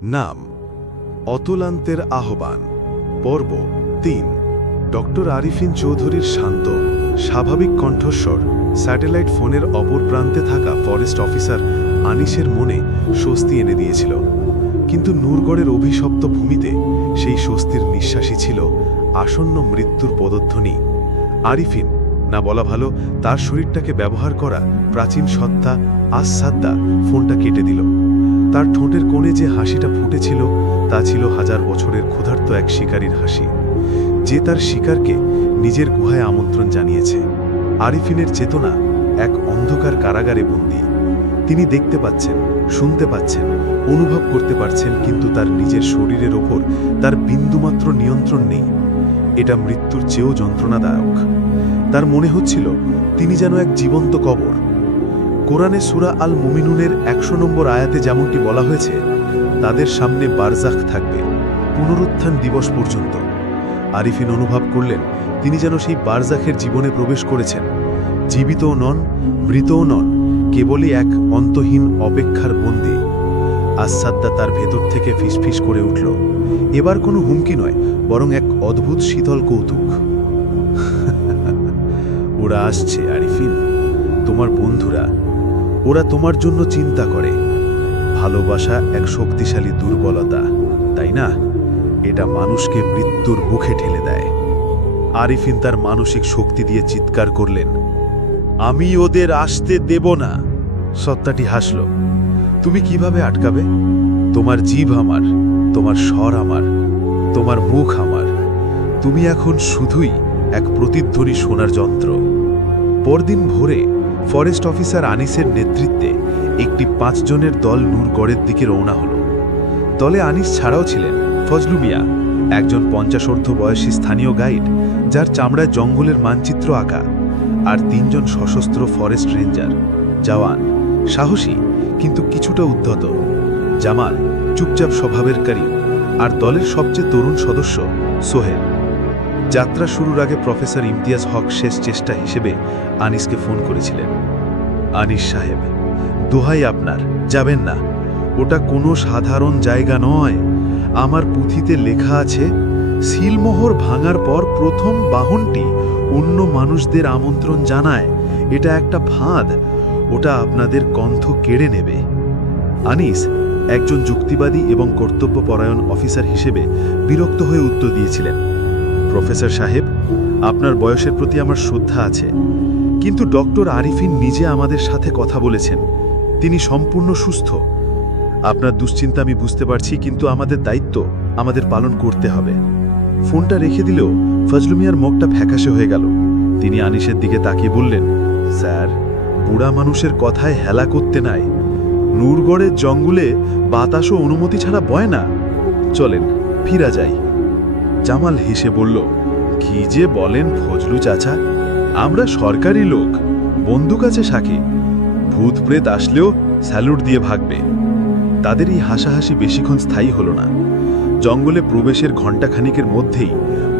নাম অতুলান্তের আহ্বান। পর্ব ৩। ডক্টর আরিফিন চৌধুরীর শান্ত স্বাভাবিক কণ্ঠস্বর স্যাটেলাইট ফোনের অপর প্রান্তে থাকা ফরেস্ট অফিসার আনিসের মনে স্বস্তি এনে দিয়েছিল। কিন্তু নূরগড়ের অভিশপ্ত ভূমিতে সেই স্বস্তির নিঃশ্বাসই ছিল আসন্ন মৃত্যুর পদধ্বনি। আরিফিন, না বলা ভালো, তার শরীরটাকে ব্যবহার করা প্রাচীন সত্তা আসাদ্দা ফোনটা কেটে দিল। তার ঠোঁটের কোণে যে হাসিটা ফুটেছিল তা ছিল হাজার বছরের ক্ষুধার্ত এক শিকারীর হাসি, যে তার শিকারকে নিজের গুহায় আমন্ত্রণ জানিয়েছে। আরিফিনের চেতনা এক অন্ধকার কারাগারে বন্দী। তিনি দেখতে পাচ্ছেন, শুনতে পাচ্ছেন, অনুভব করতে পারছেন, কিন্তু তার নিজের শরীরের ওপর তার বিন্দুমাত্র নিয়ন্ত্রণ নেই। এটা মৃত্যুর চেয়েও যন্ত্রণাদায়ক। তার মনে হচ্ছিল তিনি যেন এক জীবন্ত কবর। কোরআনে সূরা আল মুমিনুনের ১০০ নম্বর আয়াতে যেমনটি বলা হয়েছে, তাদের সামনে বারজাখ থাকবে পুনরুত্থান দিবস পর্যন্ত। আরিফিন অনুভব করলেন তিনি যেন সেই বারজাখের জীবনে প্রবেশ করেছেন। জীবিতও নন, মৃতও নন, কেবলই এক অন্তহীন অপেক্ষার বন্দী। আসাদ্দা তার ভেতর থেকে ফিসফিস করে উঠল। এবার কোনো হুমকি নয়, বরং এক অদ্ভুত শীতল কৌতুক। ওরা আসছে আরিফিন, তোমার বন্ধুরা। ওরা তোমার জন্য চিন্তা করে। ভালোবাসা এক শক্তিশালী দুর্বলতা, তাই না? এটা মানুষকে মৃত্যুর মুখে ঠেলে দেয়। আরিফিন তার মানসিক শক্তি দিয়ে চিৎকার করলেন, আমি ওদের আসতে দেব না। সত্তাটি হাসল। তুমি কিভাবে আটকাবে? তোমার জিভ আমার, তোমার স্বর আমার, তোমার মুখ আমার। তুমি এখন শুধুই এক প্রতিধ্বনি শোনার যন্ত্র। পরদিন ভোরে ফরেস্ট অফিসার আনিসের নেতৃত্বে একটি ৫ জনের দল নূরগড়ের দিকে রওনা হল। দলে আনিস ছাড়াও ছিলেন ফজলু মিয়া, একজন ৫০ বয়সী স্থানীয় গাইড, যার চামড়ায় জঙ্গলের মানচিত্র আঁকা, আর ৩ জন সশস্ত্র ফরেস্ট রেঞ্জার, জওয়ান, সাহসী কিন্তু কিছুটা উদ্ধত। জামাল চুপচাপ স্বভাবের কারী, আর দলের সবচেয়ে তরুণ সদস্য সোহেল। যাত্রা শুরুর আগে প্রফেসর ইমতিয়াজ হক শেষ চেষ্টা হিসেবে আনিসকে ফোন করেছিলেন। আনিস সাহেব, দোহাই আপনার, যাবেন না। ওটা কোনো সাধারণ জায়গা নয়। আমার পুঁথিতে লেখা আছে, সিলমোহর ভাঙার পর প্রথম বাহনটি অন্য মানুষদের আমন্ত্রণ জানায়। এটা একটা ফাঁদ। ওটা আপনাদের কণ্ঠ কেড়ে নেবে। আনিস একজন যুক্তিবাদী এবং কর্তব্যপরায়ণ অফিসার হিসেবে বিরক্ত হয়ে উত্তর দিয়েছিলেন, প্রফেসর সাহেব, আপনার বয়সের প্রতি আমার শ্রদ্ধা আছে, কিন্তু ডক্টর আরিফিন নিজে আমাদের সাথে কথা বলেছেন। তিনি সম্পূর্ণ সুস্থ। আপনার দুশ্চিন্তা আমি বুঝতে পারছি, কিন্তু আমাদের দায়িত্ব আমাদের পালন করতে হবে। ফোনটা রেখে দিলেও ফজলু মিয়ার মুখটা ফ্যাকাশে হয়ে গেল। তিনি আনিসের দিকে তাকিয়ে বললেন, স্যার, বুড়া মানুষের কথায় হেলা করতে নাই। নূরগড়ের জঙ্গলে বাতাসও অনুমতি ছাড়া বয় না। চলেন ফিরা যাই। জামাল হেসে বলল, কি যে বলেন ফজলু চাচা, আমরা সরকারি লোক, বন্দুক আছে সাক্ষী। ভূত প্রেত আসলেও স্যালুট দিয়ে ভাগবে। তাদের এই হাসাহাসি বেশিক্ষণ স্থায়ী হল না। জঙ্গলে প্রবেশের ঘণ্টাখানিকের মধ্যেই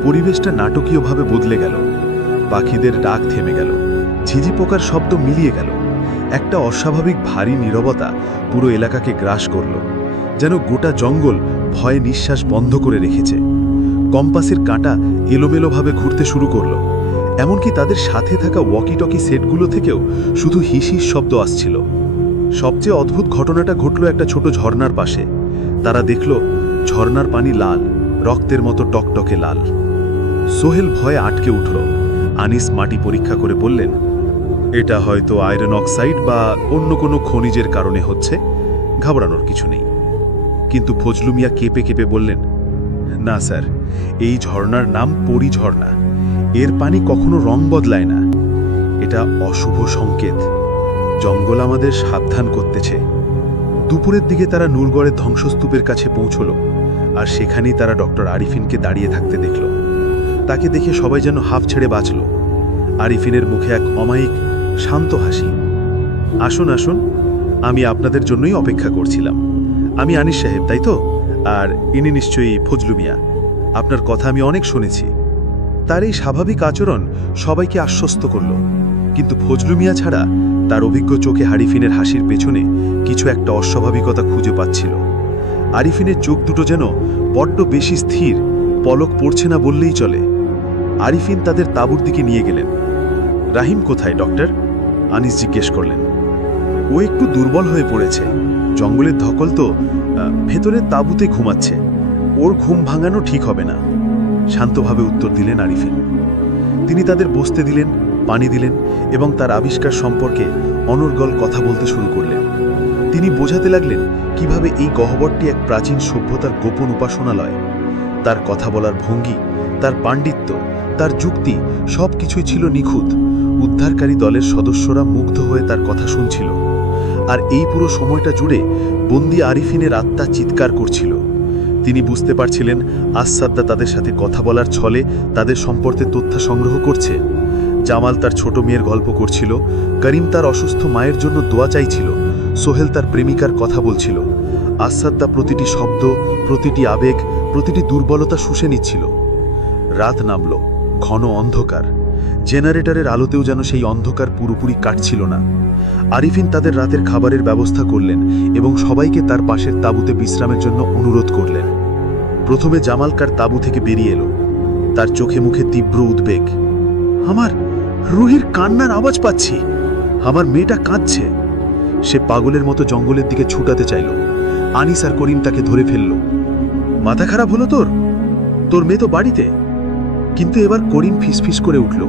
পরিবেশটা নাটকীয়ভাবে বদলে গেল। পাখিদের ডাক থেমে গেল, ঝিঝি পোকার শব্দ মিলিয়ে গেল। একটা অস্বাভাবিক ভারী নীরবতা পুরো এলাকাকে গ্রাস করল, যেন গোটা জঙ্গল ভয়ে নিঃশ্বাস বন্ধ করে রেখেছে। কম্পাসের কাঁটা এলোমেলোভাবে ঘুরতে শুরু করল। এমনকি তাদের সাথে থাকা ওয়াকি টকি সেটগুলো থেকেও শুধু হিসিস শব্দ আসছিল। সবচেয়ে অদ্ভুত ঘটনাটা ঘটল একটা ছোট ঝর্ণার পাশে। তারা দেখল ঝর্ণার পানি লাল, রক্তের মতো টকটকে লাল। সোহেল ভয়ে আটকে উঠল। আনিস মাটি পরীক্ষা করে বললেন, এটা হয়তো আয়রন অক্সাইড বা অন্য কোনো খনিজের কারণে হচ্ছে, ঘাবড়ানোর কিছু নেই। কিন্তু ফজলু মিয়া কেঁপে কেঁপে বললেন, না স্যার, এই ঝর্ণার নাম পরি ঝর্ণা। এর পানি কখনো রং বদলায় না। এটা অশুভ সংকেত। জঙ্গল আমাদের সাবধান করতেছে। দুপুরের দিকে তারা নূরগড়ের ধ্বংসস্তূপের কাছে পৌঁছল, আর সেখানেই তারা ডক্টর আরিফিনকে দাঁড়িয়ে থাকতে দেখল। তাকে দেখে সবাই যেন হাফ ছেড়ে বাঁচল। আরিফিনের মুখে এক অমায়িক শান্ত হাসি। আসুন আসুন, আমি আপনাদের জন্যই অপেক্ষা করছিলাম। আমি আনিস সাহেব, তাই তো? আর ইনি নিশ্চয়ই ফজলু মিয়া। আপনার কথা আমি অনেক শুনেছি। তার এই স্বাভাবিক আচরণ সবাইকে আশ্বস্ত করল, কিন্তু ফজলু মিয়া ছাড়া তার অভিজ্ঞ চোখে আরিফিনের হাসির পেছনে কিছু একটা অস্বাভাবিকতা খুঁজে পাচ্ছিল। আরিফিনের চোখ দুটো যেন বড্ড বেশি স্থির, পলক পড়ছে না বললেই চলে। আরিফিন তাদের তাঁবুর দিকে নিয়ে গেলেন। রাহিম কোথায় ডক্টর? আনিস জিজ্ঞেস করলেন। ও একটু দুর্বল হয়ে পড়েছে, জঙ্গলের ধকল তো, ভেতরের তাঁবুতে ঘুমাচ্ছে। ওর ঘুম ভাঙানো ঠিক হবে না, শান্তভাবে উত্তর দিলেন আরিফিন। তিনি তাদের বসতে দিলেন, পানি দিলেন এবং তার আবিষ্কার সম্পর্কে অনর্গল কথা বলতে শুরু করলেন। তিনি বোঝাতে লাগলেন কিভাবে এই গহ্বরটি এক প্রাচীন সভ্যতার গোপন উপাসনালয়। তার কথা বলার ভঙ্গি, তার পাণ্ডিত্য, তার যুক্তি সব কিছুই ছিল নিখুঁত। উদ্ধারকারী দলের সদস্যরা মুগ্ধ হয়ে তার কথা শুনছিল। আর এই পুরো সময়টা জুড়ে বন্দি আরিফিনের আত্মা চিৎকার করছিল। তিনি বুঝতে পারছিলেন আসাদ্দা তাদের সাথে কথা বলার ছলে তাদের সম্পর্কে তথ্য সংগ্রহ করছে। জামাল তার ছোট মেয়ের গল্প করছিল, করিম তার অসুস্থ মায়ের জন্য দোয়া চাইছিল, সোহেল তার প্রেমিকার কথা বলছিল। আসাদ্দা প্রতিটি শব্দ, প্রতিটি আবেগ, প্রতিটি দুর্বলতা শুষে নিচ্ছিল। রাত নামল, ঘন অন্ধকার। জেনারেটরের আলোতেও যেন সেই অন্ধকার পুরোপুরি কাটছিল না। আরিফিন তাদের রাতের খাবারের ব্যবস্থা করলেন এবং সবাইকে তার পাশের তাঁবুতে বিশ্রামের জন্য অনুরোধ করলেন। প্রথমে জামালকার তাঁবু থেকে বেরিয়ে এলো, তার চোখে মুখে তীব্র উদ্বেগ। আমার রুহির কান্নার আওয়াজ পাচ্ছি, আমার মেয়েটা কাঁদছে। সে পাগলের মতো জঙ্গলের দিকে ছুটাতে চাইল। আনিস আর করিম তাকে ধরে ফেলল। মাথা খারাপ হলো তোর? তোর মেয়ে তো বাড়িতে। কিন্তু এবার করিম ফিসফিস করে উঠল,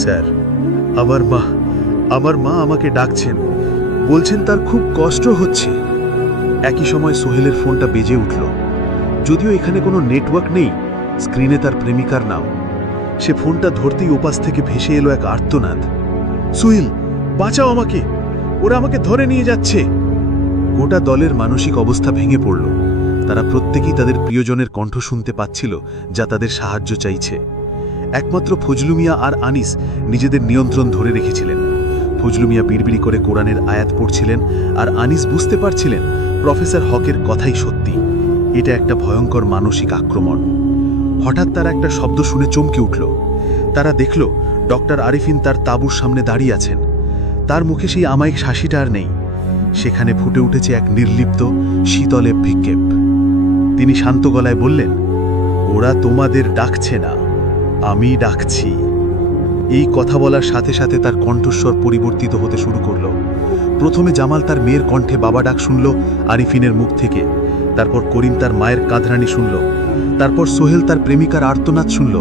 স্যার, আমার মা আমাকে ডাকছেন, বলছেন তার খুব কষ্ট হচ্ছে। একই সময় সোহেলের ফোনটা বেজে উঠল। যদিও এখানে কোনো নেটওয়ার্ক নেই, স্ক্রিনে তার প্রেমিকার নাম। সে ফোনটা ধরতেই ওপাশ থেকে ভেসে এলো এক আর্তনাদ। সোহেল, বাঁচাও আমাকে, ওরা আমাকে ধরে নিয়ে যাচ্ছে। গোটা দলের মানসিক অবস্থা ভেঙে পড়ল। তারা প্রত্যেকেই তাদের প্রিয়জনের কণ্ঠ শুনতে পাচ্ছিল, যা তাদের সাহায্য চাইছে। একমাত্র ফজলু মিয়া আর আনিস নিজেদের নিয়ন্ত্রণ ধরে রেখেছিলেন। ফজলু মিয়া বিড়বিড়ি করে কোরআনের আয়াত পড়ছিলেন, আর আনিস বুঝতে পারছিলেন প্রফেসর হকের কথাই সত্যি। এটা একটা ভয়ঙ্কর মানসিক আক্রমণ। হঠাৎ তারা একটা শব্দ শুনে চমকে উঠল। তারা দেখল ডক্টর আরিফিন তার তাঁবুর সামনে দাঁড়িয়ে আছেন। তার মুখে সেই আমায়িক হাসিটা আর নেই। সেখানে ফুটে উঠেছে এক নির্লিপ্ত শীতলে ভিক্ষেপ। তিনি শান্ত গলায় বললেন, ওরা তোমাদের ডাকছে না, আমি ডাকছি। এই কথা বলার সাথে সাথে তার কণ্ঠস্বর পরিবর্তিত হতে শুরু করল। প্রথমে জামাল তার মেয়ের কণ্ঠে বাবা ডাক শুনল আরিফিনের মুখ থেকে, তারপর করিম তার মায়ের কাঁধরানি শুনল, তারপর সোহেল তার প্রেমিকার আর্তনাদ শুনল।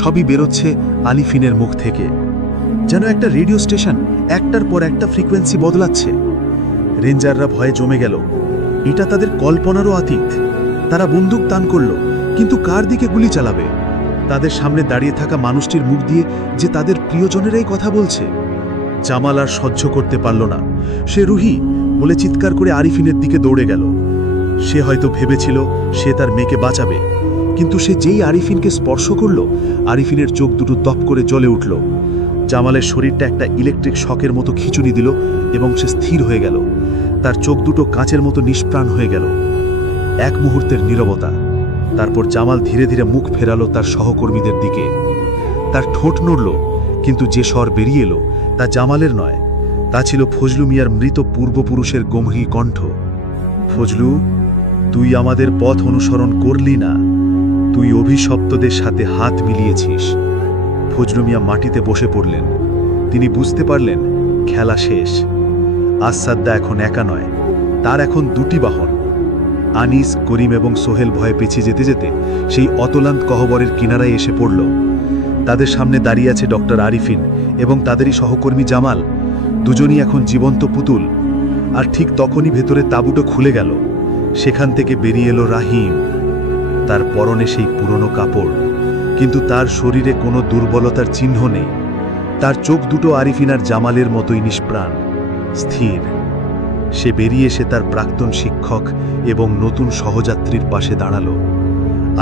সবই বেরোচ্ছে আরিফিনের মুখ থেকে। যেন একটা রেডিও স্টেশন একটার পর একটা ফ্রিকোয়েন্সি বদলাচ্ছে। রেঞ্জাররা ভয়ে জমে গেল। এটা তাদের কল্পনারও অতীত। তারা বন্দুক তান করল, কিন্তু কার দিকে গুলি চালাবে? তাদের সামনে দাঁড়িয়ে থাকা মানুষটির মুখ দিয়ে যে তাদের প্রিয়জনেরাই কথা বলছে। জামাল আর সহ্য করতে পারল না। সে রুহি বলে চিৎকার করে আরিফিনের দিকে দৌড়ে গেল। সে হয়তো ভেবেছিল সে তার মেয়েকে বাঁচাবে, কিন্তু সে যেই আরিফিনকে স্পর্শ করল, আরিফিনের চোখ দুটো দপ করে জ্বলে উঠল। জামালের শরীরটা একটা ইলেকট্রিক শকের মতো খিঁচুনি দিল এবং সে স্থির হয়ে গেল। তার চোখ দুটো কাঁচের মতো নিষ্প্রাণ হয়ে গেল। এক মুহূর্তের নীরবতা। তারপর জামাল ধীরে ধীরে মুখ ফেরালো তার সহকর্মীদের দিকে। তার ঠোঁট নড়ল, কিন্তু যে স্বর বেরিয়ে এলো তা জামালের নয়, তা ছিল ফজলু মিয়ার মৃত পূর্বপুরুষের গম্ভীর কণ্ঠ। ফজলু, তুই আমাদের পথ অনুসরণ করলি না, তুই অভিশপ্তদের সাথে হাত মিলিয়েছিস। ফজলু মিয়া মাটিতে বসে পড়লেন। তিনি বুঝতে পারলেন খেলা শেষ। আসাদ্দা এখন একা নয়, তার এখন দুটি বাহন। আনিস, করিম এবং সোহেল ভয়ে পিছিয়ে যেতে যেতে সেই অতলান্ত গহ্বরের কিনারায় এসে পড়ল। তাদের সামনে দাঁড়িয়ে আছে ডক্টর আরিফিন এবং তাদেরই সহকর্মী জামাল। দুজনই এখন জীবন্ত পুতুল। আর ঠিক তখনই ভেতরে তাঁবুটো খুলে গেল। সেখান থেকে বেরিয়ে এলো রাহিম। তার পরনে সেই পুরনো কাপড়, কিন্তু তার শরীরে কোনো দুর্বলতার চিহ্ন নেই। তার চোখ দুটো আরিফিন আর জামালের মতোই নিষ্প্রাণ, স্থির। সে বেরিয়ে এসে তার প্রাক্তন শিক্ষক এবং নতুন সহযাত্রীর পাশে দাঁড়ালো।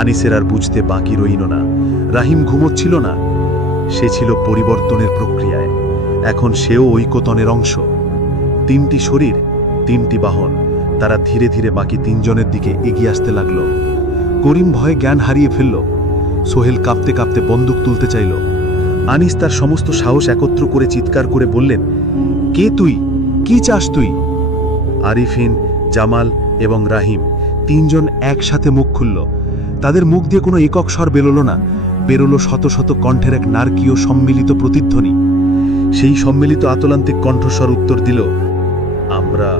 আনিসের আর বুঝতে বাকি রইল না রাহিম ঘুমোচ্ছিল না, সে ছিল পরিবর্তনের প্রক্রিয়ায়। এখন সেও ঐকতনের অংশ। তিনটি শরীর, তিনটি বাহন। তারা ধীরে ধীরে বাকি তিনজনের দিকে এগিয়ে আসতে লাগল। করিম ভয়ে জ্ঞান হারিয়ে ফেলল। সোহেল কাঁপতে কাঁপতে বন্দুক তুলতে চাইল। আনিস তার সমস্ত সাহস একত্র করে চিৎকার করে বললেন, কে তুই? কি চাস তুই? আরিফিন, জামাল এবং রাহিম তিনজন একসাথে মুখ খুলল। তাদের মুখ দিয়ে কোনো একক স্বর বেরোলো না, বেরোলো শত শত কণ্ঠের এক নারকীয় সম্মিলিত প্রতিধ্বনি। সেই সম্মিলিত আতলান্তিক কণ্ঠস্বর উত্তর দিল, আমরা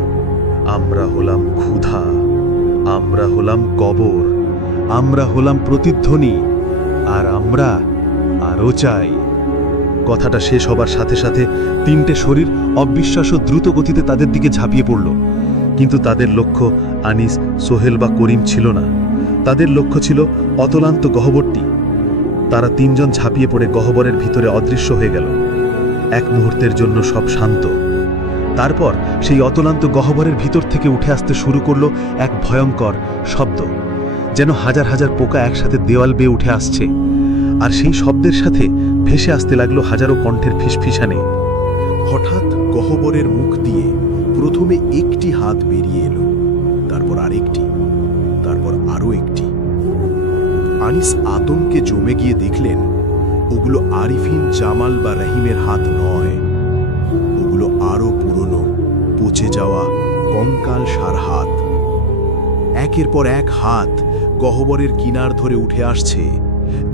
আমরা হলাম ক্ষুধা, আমরা হলাম কবর, আমরা হলাম প্রতিধ্বনি, আর আমরা আরও চাই। কথাটা শেষ হবার সাথে সাথে তিনটে শরীর অবিশ্বাস্য দ্রুত গতিতে তাদের দিকে ঝাঁপিয়ে পড়ল। কিন্তু তাদের লক্ষ্য আনিস, সোহেল বা করিম ছিল না। তাদের লক্ষ্য ছিল অতলান্ত গহ্বরটি। তারা তিনজন ঝাঁপিয়ে পড়ে গহ্বরের ভিতরে অদৃশ্য হয়ে গেল। এক মুহূর্তের জন্য সব শান্ত। তারপর সেই অতলান্ত গহ্বরের ভিতর থেকে উঠে আসতে শুরু করল এক ভয়ঙ্কর শব্দ, যেন হাজার হাজার পোকা একসাথে দেওয়াল বেয়ে উঠে আসছে। আর সেই শব্দের সাথে ভেসে আসতে লাগলো হাজারো কণ্ঠের ফিসফিসানে। হঠাৎ গহ্বরের মুখ দিয়ে প্রথমে একটি হাত বেরিয়ে এলো, তারপর আরেকটি, তারপর আরও একটি। আনিস আতঙ্কে জমে গিয়ে দেখলেন ওগুলো আরিফিন, জামাল বা রহিমের হাত নয়, ওগুলো আরও পুরনো, পচে যাওয়া কঙ্কাল সার হাত। একের পর এক হাত গহ্বরের কিনার ধরে উঠে আসছে,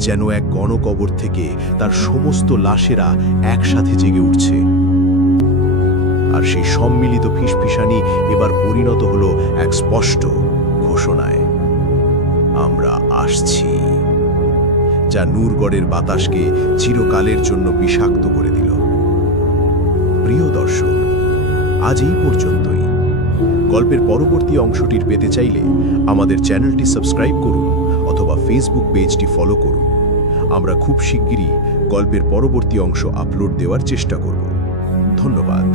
যেন এক গণকবর থেকে তার সমস্ত লাশেরা একসাথে জেগে উঠছে। আর সেই সম্মিলিত ফিসফিসানি এবার পরিণত হলো এক স্পষ্ট ঘোষণায়, আমরা আসছি, যা নূরগড়ের বাতাসকে চিরকালের জন্য বিষাক্ত করে দিল। প্রিয় দর্শক, আজ এই পর্যন্তই। গল্পের পরবর্তী অংশটির পেতে চাইলে আমাদের চ্যানেলটি সাবস্ক্রাইব করুন অথবা ফেসবুক পেজটি ফলো করুন। আমরা খুব শিগগিরই গল্পের পরবর্তী অংশ আপলোড দেওয়ার চেষ্টা করব। ধন্যবাদ।